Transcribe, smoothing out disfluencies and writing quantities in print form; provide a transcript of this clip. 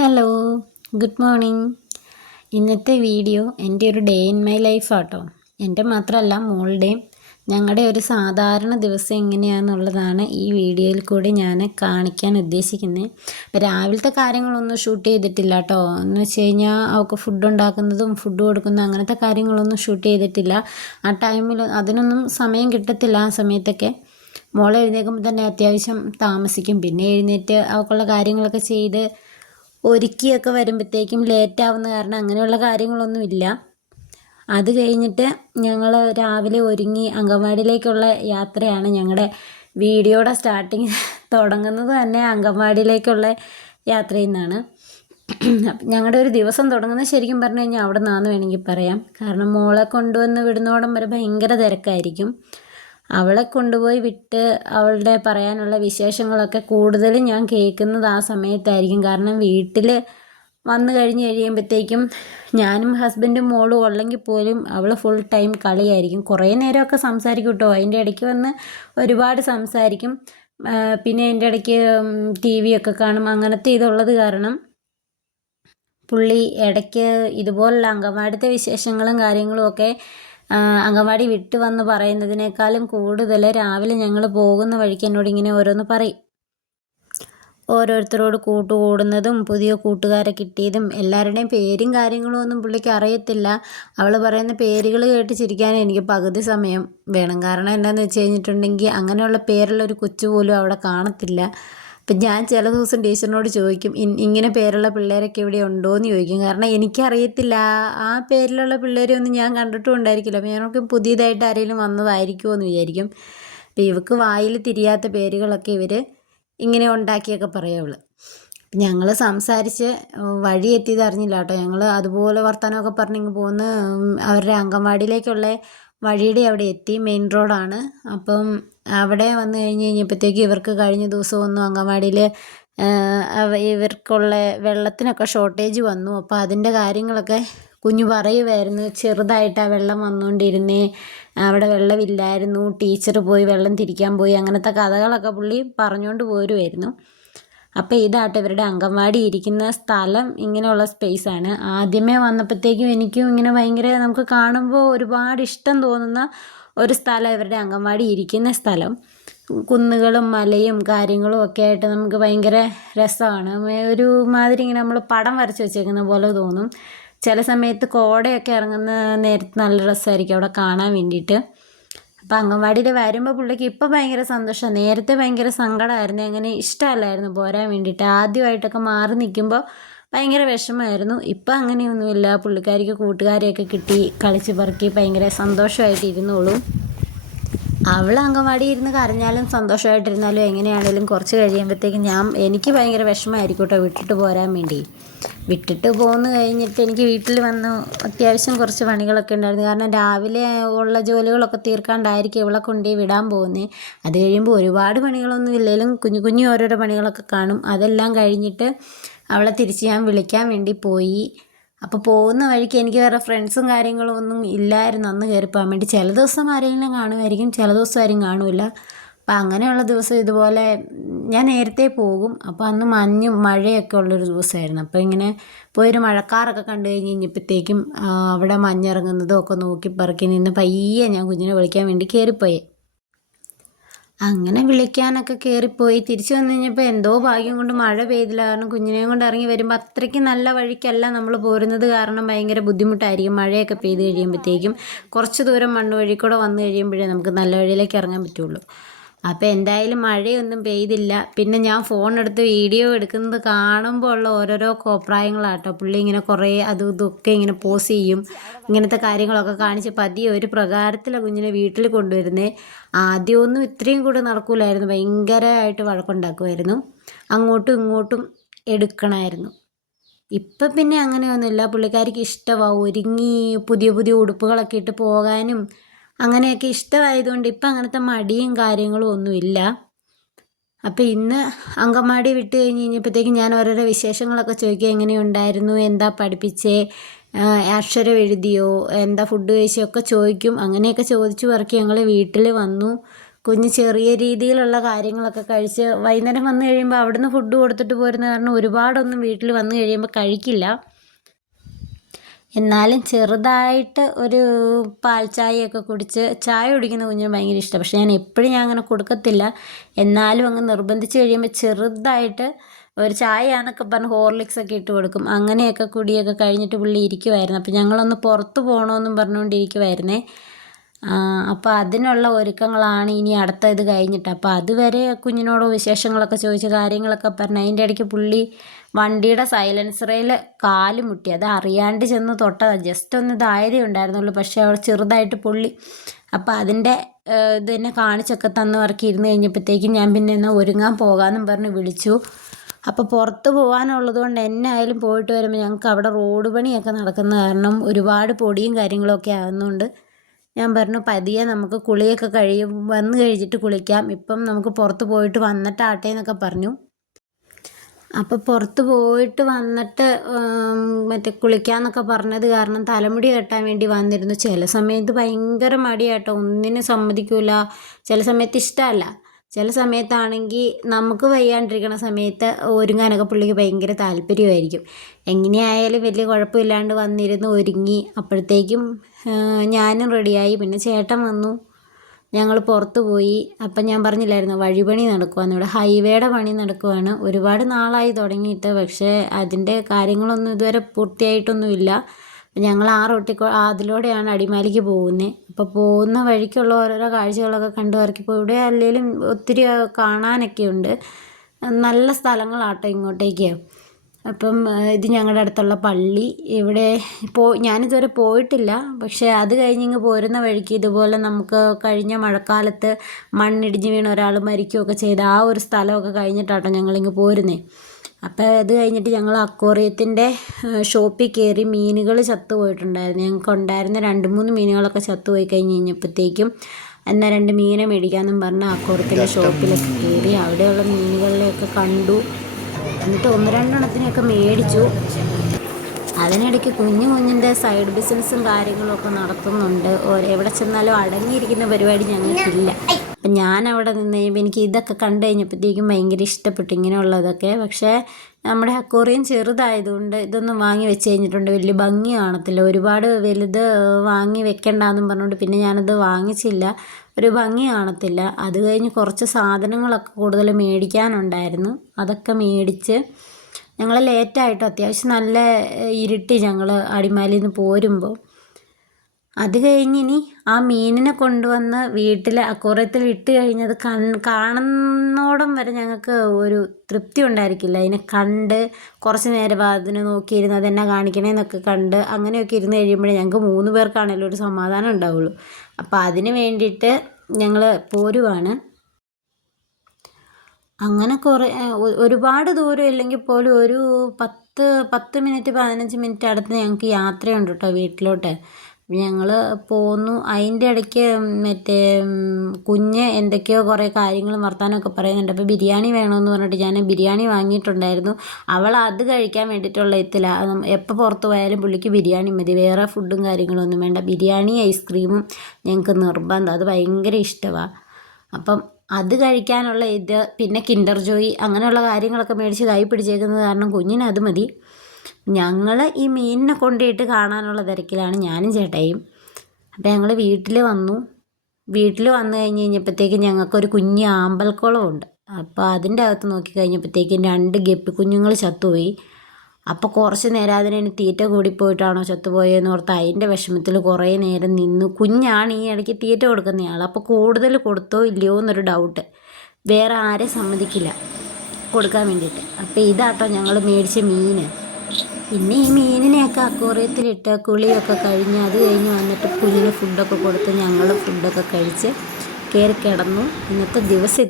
Hello, good morning. ഇന്നത്തെ video എൻ്റെ ഒരു ഡേ ഇൻ മൈ ലൈഫ് ആട്ടോ. എൻ്റെ മാത്രമല്ല, മോളുടെയും ഞങ്ങളുടെ ഒരു സാധാരണ ദിവസം എങ്ങനെയാണെന്നുള്ളതാണ് ഈ വീഡിയോയിൽ കൂടി ഞാൻ കാണിക്കാൻ ഉദ്ദേശിക്കുന്നത്. രാവിലത്തെ കാര്യങ്ങളൊന്നും ഷൂട്ട് ചെയ്തിട്ടില്ല കേട്ടോ. എന്ന് വെച്ച് കഴിഞ്ഞാൽ അവൾക്ക് ഫുഡ് ഉണ്ടാക്കുന്നതും ഫുഡ് കൊടുക്കുന്നതും അങ്ങനത്തെ കാര്യങ്ങളൊന്നും ഷൂട്ട് ചെയ്തിട്ടില്ല. ആ ടൈമിൽ അതിനൊന്നും സമയം കിട്ടത്തില്ല. ആ സമയത്തൊക്കെ മോളെ എഴുന്നേൽക്കുമ്പോൾ തന്നെ അത്യാവശ്യം താമസിക്കും. പിന്നെ എഴുന്നേറ്റ് അവൾക്കുള്ള കാര്യങ്ങളൊക്കെ ചെയ്ത് ഒരുക്കിയൊക്കെ വരുമ്പോഴത്തേക്കും ലേറ്റാവുന്ന കാരണം അങ്ങനെയുള്ള കാര്യങ്ങളൊന്നുമില്ല. അത് കഴിഞ്ഞിട്ട് ഞങ്ങൾ രാവിലെ ഒരുങ്ങി അങ്കൻവാടിയിലേക്കുള്ള യാത്രയാണ്. ഞങ്ങളുടെ വീഡിയോയുടെ സ്റ്റാർട്ടിങ് തുടങ്ങുന്നത് തന്നെ അങ്കൻവാടിയിലേക്കുള്ള യാത്രയിൽ നിന്നാണ്. ഞങ്ങളുടെ ഒരു ദിവസം തുടങ്ങുന്നത് ശരിക്കും പറഞ്ഞു കഴിഞ്ഞാൽ അവിടെ നിന്നാന്ന് വേണമെങ്കിൽ പറയാം. കാരണം മോളെ കൊണ്ടുവന്ന് വിടുന്നോടം വരെ ഭയങ്കര തിരക്കായിരിക്കും. അവളെ കൊണ്ടുപോയി വിട്ട് അവളുടെ പറയാനുള്ള വിശേഷങ്ങളൊക്കെ കൂടുതലും ഞാൻ കേൾക്കുന്നത് ആ സമയത്തായിരിക്കും. കാരണം വീട്ടിൽ വന്നു കഴിഞ്ഞ് കഴിയുമ്പോഴത്തേക്കും ഞാനും ഹസ്ബൻഡും മോളും ഉള്ളെങ്കിൽ പോലും അവൾ ഫുൾ ടൈം കളിയായിരിക്കും. കുറേ നേരമൊക്കെ സംസാരിക്കും കേട്ടോ. അതിൻ്റെ ഇടയ്ക്ക് വന്ന് ഒരുപാട് സംസാരിക്കും. പിന്നെ അതിൻ്റെ ഇടയ്ക്ക് TV ഒക്കെ കാണും. അങ്ങനത്തെ ഇതുള്ളത് കാരണം പുള്ളി ഇടയ്ക്ക് ഇതുപോലുള്ള അങ്കൻവാടിത്തെ വിശേഷങ്ങളും കാര്യങ്ങളും ഒക്കെ അങ്കൻവാടി വിട്ട് വന്ന് പറയുന്നതിനേക്കാളും കൂടുതൽ രാവിലെ ഞങ്ങൾ പോകുന്ന വഴിക്ക് എന്നോട് ഇങ്ങനെ ഓരോന്ന് പറയും. ഓരോരുത്തരോട് കൂട്ടുകൂടുന്നതും പുതിയ കൂട്ടുകാരെ കിട്ടിയതും എല്ലാവരുടെയും പേരും കാര്യങ്ങളും ഒന്നും പുള്ളിക്ക് അറിയത്തില്ല. അവൾ പറയുന്ന പേരുകൾ കേട്ട് ചിരിക്കാൻ എനിക്ക് പകുതി സമയം വേണം. കാരണം എന്താണെന്ന് വെച്ച് കഴിഞ്ഞിട്ടുണ്ടെങ്കിൽ അങ്ങനെയുള്ള പേരുള്ള ഒരു കൊച്ചു പോലും അവിടെ കാണത്തില്ല. അപ്പം ഞാൻ ചില ദിവസം ടീച്ചറിനോട് ചോദിക്കും, ഇങ്ങനെ പേരുള്ള പിള്ളേരൊക്കെ ഇവിടെ ഉണ്ടോ എന്ന് ചോദിക്കും. കാരണം എനിക്കറിയത്തില്ല, ആ പേരിലുള്ള പിള്ളേരൊന്നും ഞാൻ കണ്ടിട്ടും ഉണ്ടായിരിക്കില്ല. അപ്പോൾ ഞാനൊക്കെ പുതിയതായിട്ട് ആരെങ്കിലും വന്നതായിരിക്കുമോ എന്ന് വിചാരിക്കും. അപ്പോൾ ഇവർക്ക് വായിൽ തിരിയാത്ത പേരുകളൊക്കെ ഇവർ ഇങ്ങനെ ഉണ്ടാക്കിയൊക്കെ പറയുള്ളൂ. ഞങ്ങൾ സംസാരിച്ച് വഴി എത്തിയത് അറിഞ്ഞില്ല കേട്ടോ. ഞങ്ങൾ അതുപോലെ വർത്തമാനമൊക്കെ പറഞ്ഞിങ്ങ് പോന്ന് അവരുടെ അങ്കൻവാടിയിലേക്കുള്ള വഴിയുടെ അവിടെ എത്തി. മെയിൻ റോഡാണ്. അപ്പം അവിടെ വന്നു കഴിഞ്ഞപ്പോഴത്തേക്ക് ഇവർക്ക് കഴിഞ്ഞ ദിവസമൊന്നും അങ്കൻവാടിയിൽ ഇവർക്കുള്ള വെള്ളത്തിനൊക്കെ ഷോർട്ടേജ് വന്നു. അപ്പോൾ അതിൻ്റെ കാര്യങ്ങളൊക്കെ കുഞ്ഞു പറയുമായിരുന്നു. ചെറുതായിട്ട് ആ വെള്ളം വന്നുകൊണ്ടിരുന്നേ, അവിടെ വെള്ളമില്ലായിരുന്നു, ടീച്ചർ പോയി വെള്ളം തിരിക്കാൻ പോയി, അങ്ങനത്തെ കഥകളൊക്കെ പുള്ളി പറഞ്ഞുകൊണ്ട് പോരുമായിരുന്നു. അപ്പോൾ ഇതാട്ടെ ഇവരുടെ അങ്കൻവാടി ഇരിക്കുന്ന സ്ഥലം. ഇങ്ങനെയുള്ള സ്പേസാണ്. ആദ്യമേ വന്നപ്പോഴത്തേക്കും എനിക്കും ഇങ്ങനെ ഭയങ്കര നമുക്ക് കാണുമ്പോൾ ഒരുപാട് ഇഷ്ടം തോന്നുന്ന ഒരു സ്ഥലം ഇവരുടെ അങ്കൻവാടി ഇരിക്കുന്ന സ്ഥലം. കുന്നുകളും മലയും കാര്യങ്ങളും ഒക്കെ ആയിട്ട് നമുക്ക് ഭയങ്കര രസമാണ്. ഒരു മാതിരി ഇങ്ങനെ നമ്മൾ പടം വരച്ച് വെച്ചേക്കുന്ന പോലെ തോന്നും. ചില സമയത്ത് കോടയൊക്കെ ഇറങ്ങുന്ന നേരത്ത് നല്ല രസമായിരിക്കും അവിടെ കാണാൻ വേണ്ടിയിട്ട്. അപ്പം അങ്കൻവാടിയിൽ വരുമ്പോൾ പുള്ളിക്ക് ഇപ്പോൾ ഭയങ്കര സന്തോഷമാണ്. നേരത്തെ ഭയങ്കര സങ്കടമായിരുന്നു. അങ്ങനെ ഇഷ്ടമല്ലായിരുന്നു പോരാൻ വേണ്ടിയിട്ട്. ആദ്യമായിട്ടൊക്കെ മാറി നിൽക്കുമ്പോൾ ഭയങ്കര വിഷമമായിരുന്നു. ഇപ്പം അങ്ങനെയൊന്നുമില്ല. പുള്ളിക്കാരിക്ക് കൂട്ടുകാരെയൊക്കെ കിട്ടി കളിച്ച് പറക്കി ഭയങ്കര സന്തോഷമായിട്ട് ഇരുന്നോളും. അവൾ അങ്കൻവാടി ഇരുന്ന് കരഞ്ഞാലും സന്തോഷമായിട്ടിരുന്നാലും എങ്ങനെയാണെങ്കിലും കുറച്ച് കഴിയുമ്പോഴത്തേക്കും എനിക്ക് ഭയങ്കര വിഷമമായിരിക്കും കേട്ടോ വിട്ടിട്ട് പോരാൻ വേണ്ടി. വിട്ടിട്ട് പോന്ന് കഴിഞ്ഞിട്ട് എനിക്ക് വീട്ടിൽ വന്ന് അത്യാവശ്യം കുറച്ച് പണികളൊക്കെ ഉണ്ടായിരുന്നു. കാരണം രാവിലെ ഉള്ള ജോലികളൊക്കെ തീർക്കാണ്ടായിരിക്കും ഇവളെ കൊണ്ടുപോയി വിടാൻ പോകുന്നത്. അത് കഴിയുമ്പോൾ ഒരുപാട് പണികളൊന്നും ഇല്ലെങ്കിലും കുഞ്ഞു കുഞ്ഞു ഓരോരോ പണികളൊക്കെ കാണും. അതെല്ലാം കഴിഞ്ഞിട്ട് അവളെ തിരിച്ച് ഞാൻ വിളിക്കാൻ വേണ്ടി പോയി. അപ്പോൾ പോകുന്ന വഴിക്ക് എനിക്ക് വേറെ ഫ്രണ്ട്സും കാര്യങ്ങളും ഒന്നും ഇല്ലായിരുന്നു അന്ന് കയറി പോകാൻ വേണ്ടി. ചില ദിവസം ആരെങ്കിലും കാണുമായിരിക്കും, ചില ദിവസം ആരും കാണില്ല. അപ്പം അങ്ങനെയുള്ള ദിവസം ഇതുപോലെ ഞാൻ നേരത്തെ പോകും. അപ്പോൾ അന്ന് മഞ്ഞും മഴയൊക്കെ ഉള്ളൊരു ദിവസമായിരുന്നു. അപ്പോൾ ഇങ്ങനെ പോയൊരു മഴക്കാറൊക്കെ കണ്ടു കഴിഞ്ഞപ്പോഴത്തേക്കും അവിടെ മഞ്ഞിറങ്ങുന്നതും ഒക്കെ നോക്കി പറക്കി നിന്ന് പയ്യെ ഞാൻ കുഞ്ഞിനെ വിളിക്കാൻ വേണ്ടി കയറിപ്പോയി. അങ്ങനെ വിളിക്കാനൊക്കെ കയറിപ്പോയി. തിരിച്ചു വന്നു കഴിഞ്ഞപ്പോൾ എന്തോ ഭാഗ്യം കൊണ്ട് മഴ പെയ്തില്ല. കാരണം കുഞ്ഞിനെയും കൊണ്ട് ഇറങ്ങി വരുമ്പോൾ അത്രയ്ക്ക് നല്ല വഴിക്കല്ല നമ്മൾ പോരുന്നത്. കാരണം ഭയങ്കര ബുദ്ധിമുട്ടായിരിക്കും മഴയൊക്കെ പെയ്ത് കഴിയുമ്പോഴത്തേക്കും. കുറച്ച് ദൂരം മണ്ണ് വഴി കൂടെ വന്നു കഴിയുമ്പോഴേ നമുക്ക് നല്ല വഴിയിലേക്ക് ഇറങ്ങാൻ പറ്റുള്ളൂ. അപ്പോൾ എന്തായാലും മഴയൊന്നും പെയ്തില്ല. പിന്നെ ഞാൻ ഫോൺ എടുത്ത് വീഡിയോ എടുക്കുന്നത് കാണുമ്പോൾ ഉള്ള ഓരോരോ കോപ്രായങ്ങളാട്ടോ. പുള്ളി ഇങ്ങനെ കുറേ അതും ഇതൊക്കെ ഇങ്ങനെ പോസ് ചെയ്യും. ഇങ്ങനത്തെ കാര്യങ്ങളൊക്കെ കാണിച്ച് പതിയെ ഒരു പ്രകാരത്തിലാണ് കുഞ്ഞിനെ വീട്ടിൽ കൊണ്ടുവരുന്നത്. ആദ്യമൊന്നും ഇത്രയും കൂടെ നടക്കൂലായിരുന്നു. ഭയങ്കരമായിട്ട് വഴക്കുണ്ടാക്കുമായിരുന്നു. അങ്ങോട്ടും ഇങ്ങോട്ടും എടുക്കണമായിരുന്നു. ഇപ്പം പിന്നെ അങ്ങനെയൊന്നുമില്ല. പുള്ളിക്കാരിക്ക് ഇഷ്ടമാവും ഒരുങ്ങി പുതിയ പുതിയ ഉടുപ്പുകളൊക്കെ ഇട്ട് പോകാനും അങ്ങനെയൊക്കെ ഇഷ്ടമായതുകൊണ്ട് ഇപ്പം അങ്ങനത്തെ മടിയും കാര്യങ്ങളും ഒന്നുമില്ല. അപ്പോൾ ഇന്ന് അങ്കൻവാടി വിട്ട് കഴിഞ്ഞപ്പോഴത്തേക്കും ഞാൻ ഓരോരോ വിശേഷങ്ങളൊക്കെ ചോദിക്കുക, എങ്ങനെയുണ്ടായിരുന്നു, എന്താ പഠിപ്പിച്ചേ, അക്ഷരം എഴുതിയോ, എന്താ ഫുഡ് കഴിച്ചോ ഒക്കെ ചോദിക്കും. അങ്ങനെയൊക്കെ ചോദിച്ചു പറക്കി ഞങ്ങൾ വീട്ടിൽ വന്നു. കുഞ്ഞ് ചെറിയ രീതിയിലുള്ള കാര്യങ്ങളൊക്കെ കഴിച്ച് വൈകുന്നേരം വന്നു കഴിയുമ്പോൾ അവിടുന്ന് ഫുഡ് കൊടുത്തിട്ട് പോരുന്ന കാരണം ഒരുപാടൊന്നും വീട്ടിൽ വന്നു കഴിയുമ്പോൾ കഴിക്കില്ല. എന്നാലും ചെറുതായിട്ട് ഒരു പാൽ ചായയൊക്കെ കുടിച്ച്, ചായ കുടിക്കുന്ന കുഞ്ഞിന് ഭയങ്കര ഇഷ്ടമാണ്. പക്ഷേ ഞാൻ അങ്ങനെ കൊടുക്കത്തില്ല. എന്നാലും അങ്ങ് നിർബന്ധിച്ച് കഴിയുമ്പോൾ ചെറുതായിട്ട് ഒരു ചായയാന്നൊക്കെ പറഞ്ഞ് ഹോർലിക്സൊക്കെ ഇട്ട് കൊടുക്കും. അങ്ങനെയൊക്കെ കുടിയൊക്കെ കഴിഞ്ഞിട്ട് പുള്ളി ഇരിക്കുമായിരുന്നു. അപ്പോൾ ഞങ്ങളൊന്ന് പുറത്ത് പോകണമെന്നും പറഞ്ഞുകൊണ്ടിരിക്കുമായിരുന്നേ. അപ്പോൾ അതിനുള്ള ഒരുക്കങ്ങളാണ് ഇനി അടുത്ത ഇത് കഴിഞ്ഞിട്ട്. അപ്പോൾ അതുവരെ കുഞ്ഞിനോട് വിശേഷങ്ങളൊക്കെ ചോദിച്ച് കാര്യങ്ങളൊക്കെ പറഞ്ഞ് അതിൻ്റെ ഇടയ്ക്ക് പുള്ളി വണ്ടിയുടെ സൈലൻസറിൽ കാല് മുട്ടി. അത് അറിയാണ്ട് ചെന്ന് തൊട്ടതാണ്. ജസ്റ്റ് ഒന്ന് ഇതായതേ ഉണ്ടായിരുന്നുള്ളൂ. പക്ഷേ അവിടെ ചെറുതായിട്ട് പൊള്ളി. അപ്പോൾ അതിൻ്റെ ഇത് തന്നെ കാണിച്ചൊക്കെ തന്ന് ഇറക്കി ഇരുന്ന് കഴിഞ്ഞപ്പോഴത്തേക്കും ഞാൻ പിന്നെ എന്നാൽ ഒരുങ്ങാൻ പോകാമെന്നും പറഞ്ഞ് വിളിച്ചു. അപ്പോൾ പുറത്ത് പോകാനുള്ളത് കൊണ്ട് എന്നായാലും പോയിട്ട് വരുമ്പോൾ ഞങ്ങൾക്ക് അവിടെ റോഡ് പണിയൊക്കെ നടക്കുന്ന കാരണം ഒരുപാട് പൊടിയും കാര്യങ്ങളൊക്കെ ആകുന്നുണ്ട് ഞാൻ പറഞ്ഞു പതിയെ നമുക്ക് കുളിയൊക്കെ വന്നു കഴിഞ്ഞിട്ട് കുളിക്കാം, ഇപ്പം നമുക്ക് പുറത്ത് പോയിട്ട് വന്നിട്ടാട്ടെ എന്നൊക്കെ പറഞ്ഞു. അപ്പോൾ പുറത്ത് പോയിട്ട് വന്നിട്ട് മറ്റേ കുളിക്കാമെന്നൊക്കെ പറഞ്ഞത് കാരണം തലമുടി കെട്ടാൻ വേണ്ടി വന്നിരുന്നു. ചില സമയത്ത് ഭയങ്കര മടിയാട്ടോ, ഒന്നിനും സമ്മതിക്കില്ല. ചില സമയത്ത് ഇഷ്ടമല്ല. ചില സമയത്താണെങ്കിൽ നമുക്ക് വയ്യാണ്ടിരിക്കുന്ന സമയത്ത് ഒരുങ്ങാനൊക്കെ പുള്ളിക്ക് ഭയങ്കര താല്പര്യമായിരിക്കും. എങ്ങനെയായാലും വലിയ കുഴപ്പമില്ലാണ്ട് വന്നിരുന്ന് ഒരുങ്ങി. അപ്പോഴത്തേക്കും ഞാനും റെഡിയായി. പിന്നെ ചേട്ടൻ വന്നു, ഞങ്ങൾ പുറത്ത് പോയി. അപ്പം ഞാൻ പറഞ്ഞില്ലായിരുന്നു വഴിപണി നടക്കുവാന്ന്. ഇവിടെ ഹൈവേയുടെ പണി നടക്കുവാണ്. ഒരുപാട് നാളായി തുടങ്ങിയിട്ട്, പക്ഷേ അതിൻ്റെ കാര്യങ്ങളൊന്നും ഇതുവരെ പൂർത്തിയായിട്ടൊന്നുമില്ല. ഞങ്ങൾ അതിലൂടെയാണ് അടിമാലിക്ക് പോകുന്നത്. അപ്പോൾ പോകുന്ന വഴിക്കുള്ള ഓരോരോ കാഴ്ചകളൊക്കെ കണ്ടു ഇറക്കിപ്പോൾ. ഇവിടെ അല്ലെങ്കിലും ഒത്തിരി കാണാനൊക്കെ ഉണ്ട്, നല്ല സ്ഥലങ്ങളാട്ടോ ഇങ്ങോട്ടേക്ക്. അപ്പം ഇത് ഞങ്ങളുടെ അടുത്തുള്ള പള്ളി. ഇവിടെ ഞാനിതുവരെ പോയിട്ടില്ല. പക്ഷേ അത് കഴിഞ്ഞിങ്ങ് പോരുന്ന വഴിക്ക് ഇതുപോലെ നമുക്ക് കഴിഞ്ഞ മഴക്കാലത്ത് മണ്ണിടിഞ്ഞ് വീണ് ഒരാൾ മരിക്കുകയൊക്കെ ചെയ്ത ആ ഒരു സ്ഥലമൊക്കെ കഴിഞ്ഞിട്ടാട്ടോ ഞങ്ങളിങ്ങ് പോരുന്നത്. അപ്പോൾ അത് കഴിഞ്ഞിട്ട് ഞങ്ങൾ അക്വേറിയത്തിൻ്റെ ഷോപ്പിൽ കയറി. മീനുകൾ ചത്തുപോയിട്ടുണ്ടായിരുന്നു. ഞങ്ങൾക്കുണ്ടായിരുന്ന 2-3 മീനുകളൊക്കെ ചത്തുപോയി കഴിഞ്ഞപ്പോഴത്തേക്കും എന്നാൽ 2 മീനെ മേടിക്കാമെന്നും പറഞ്ഞ് അക്വേറിയത്തിൻ്റെ ഷോപ്പിലൊക്കെ കയറി. അവിടെയുള്ള മീനുകളിലെയൊക്കെ കണ്ടു. എന്നിട്ട് 1-2 എണ്ണത്തിനെയൊക്കെ മേടിച്ചു. അതിനിടയ്ക്ക് കുഞ്ഞിൻ്റെ സൈഡ് ബിസിനസ്സും കാര്യങ്ങളൊക്കെ നടത്തുന്നുണ്ട്. എവിടെ ചെന്നാലും അടങ്ങിയിരിക്കുന്ന പരിപാടി ഞങ്ങൾക്കില്ല. അപ്പം ഞാൻ അവിടെ നിന്ന് കഴിയുമ്പോൾ എനിക്ക് ഇതൊക്കെ കണ്ടു കഴിഞ്ഞപ്പോഴത്തേക്കും ഭയങ്കര ഇഷ്ടപ്പെട്ടു ഇങ്ങനെയുള്ളതൊക്കെ. പക്ഷേ നമ്മുടെ അക്വേറിയം ചെറുതായതുകൊണ്ട് ഇതൊന്നും വാങ്ങി വെച്ച് കഴിഞ്ഞിട്ടുണ്ട് വലിയ ഭംഗി കാണത്തില്ല. ഒരുപാട് വലുത് വാങ്ങി വെക്കണ്ടെന്നും പറഞ്ഞുകൊണ്ട് പിന്നെ ഞാനത് വാങ്ങിച്ചില്ല, ഒരു ഭംഗി കാണത്തില്ല. അത് കഴിഞ്ഞ് കുറച്ച് സാധനങ്ങളൊക്കെ കൂടുതൽ മേടിക്കാനുണ്ടായിരുന്നു. അതൊക്കെ മേടിച്ച് ഞങ്ങൾ ലേറ്റായിട്ട്, അത്യാവശ്യം നല്ല ഇരുട്ടി ഞങ്ങൾ അടിമാലിയിൽ നിന്ന് പോരുമ്പോൾ. അത് കഴിഞ്ഞിനി ആ മീനിനെ കൊണ്ടുവന്ന് വീട്ടിൽ അക്വേറിയത്തിൽ ഇട്ട് കഴിഞ്ഞത് കാണുന്നോടം വരെ ഞങ്ങൾക്ക് ഒരു തൃപ്തി ഉണ്ടായിരിക്കില്ല. അതിനെ കണ്ട് കുറച്ച് നേരം അതിനെ നോക്കിയിരുന്ന് അതെന്നാ കാണിക്കണേന്നൊക്കെ കണ്ട് അങ്ങനെയൊക്കെ ഇരുന്ന് കഴിയുമ്പോഴേ ഞങ്ങൾക്ക് 3 പേർക്കാണേലും ഒരു സമാധാനം ഉണ്ടാവുള്ളൂ. അപ്പോൾ അതിന് വേണ്ടിയിട്ട് ഞങ്ങൾ പോരുവാണ്. അങ്ങനെ ഒരുപാട് ദൂരം ഇല്ലെങ്കിൽ പോലും ഒരു 10 മിനിറ്റ് 15 മിനിറ്റ് അടുത്ത് ഞങ്ങൾക്ക് യാത്രയുണ്ട് കേട്ടോ വീട്ടിലോട്ട്. ഞങ്ങൾ പോന്നു. അതിൻ്റെ ഇടയ്ക്ക് മറ്റേ കുഞ്ഞ് എന്തൊക്കെയോ കുറേ കാര്യങ്ങളും വർത്താനമൊക്കെ പറയുന്നുണ്ട്. അപ്പോൾ ബിരിയാണി വേണമെന്ന് പറഞ്ഞിട്ട് ഞാൻ ബിരിയാണി വാങ്ങിയിട്ടുണ്ടായിരുന്നു. അവൾ അത് കഴിക്കാൻ വേണ്ടിയിട്ടുള്ള എത്തില്ല. എപ്പോൾ പുറത്ത് പോയാലും പുള്ളിക്ക് ബിരിയാണി മതി, വേറെ ഫുഡും കാര്യങ്ങളൊന്നും വേണ്ട. ബിരിയാണി ഐസ്ക്രീമും ഞങ്ങൾക്ക് നിർബന്ധം, അത് ഭയങ്കര ഇഷ്ടമാണ്. അപ്പം അത് കഴിക്കാനുള്ള ഇത്, പിന്നെ കിൻഡർ ജോയ് അങ്ങനെയുള്ള കാര്യങ്ങളൊക്കെ മേടിച്ച് കൈ പിടിച്ചേക്കുന്നത് കാരണം കുഞ്ഞിന് അത് മതി. ഞങ്ങൾ ഈ മീനിനെ കൊണ്ടുപോയിട്ട് കാണാനുള്ള തിരക്കിലാണ് ഞാനും ചേട്ടായും. അപ്പോൾ ഞങ്ങൾ വീട്ടിൽ വന്നു കഴിഞ്ഞപ്പോഴത്തേക്കും ഞങ്ങൾക്കൊരു കുഞ്ഞ് ആമ്പൽക്കുളമുണ്ട്. അപ്പോൾ അതിൻ്റെ അകത്ത് നോക്കി കഴിഞ്ഞപ്പോഴത്തേക്കും 2 ഗപ്പി കുഞ്ഞുങ്ങൾ ചത്തുപോയി. അപ്പോൾ കുറച്ച് നേരം അതിന് തീറ്റ കൂടിപ്പോയിട്ടാണോ ചത്തുപോയെന്ന് ഓർത്ത് അതിൻ്റെ വിഷമത്തിൽ കുറേ നേരം നിന്നു. കുഞ്ഞാണ് ഈ ഇടയ്ക്ക് തീറ്റ കൊടുക്കുന്നയാൾ. അപ്പോൾ കൂടുതൽ കൊടുത്തോ ഇല്ലയോ എന്നൊരു ഡൗട്ട്. വേറെ ആരെയും സമ്മതിക്കില്ല കൊടുക്കാൻ വേണ്ടിയിട്ട്. അപ്പോൾ ഇതാട്ടോ ഞങ്ങൾ മേടിച്ച മീൻ. പിന്നെ ഈ മീനിനെയൊക്കെ അക്വേറിയത്തിലിട്ട് കുളിയൊക്കെ കഴിഞ്ഞ് അത് കഴിഞ്ഞ് വന്നിട്ട് കുഞ്ഞിന് ഫുഡൊക്കെ കൊടുത്ത് ഞങ്ങൾ ഫുഡൊക്കെ കഴിച്ച് കയറി കിടന്നു. ഇന്നത്തെ ദിവസം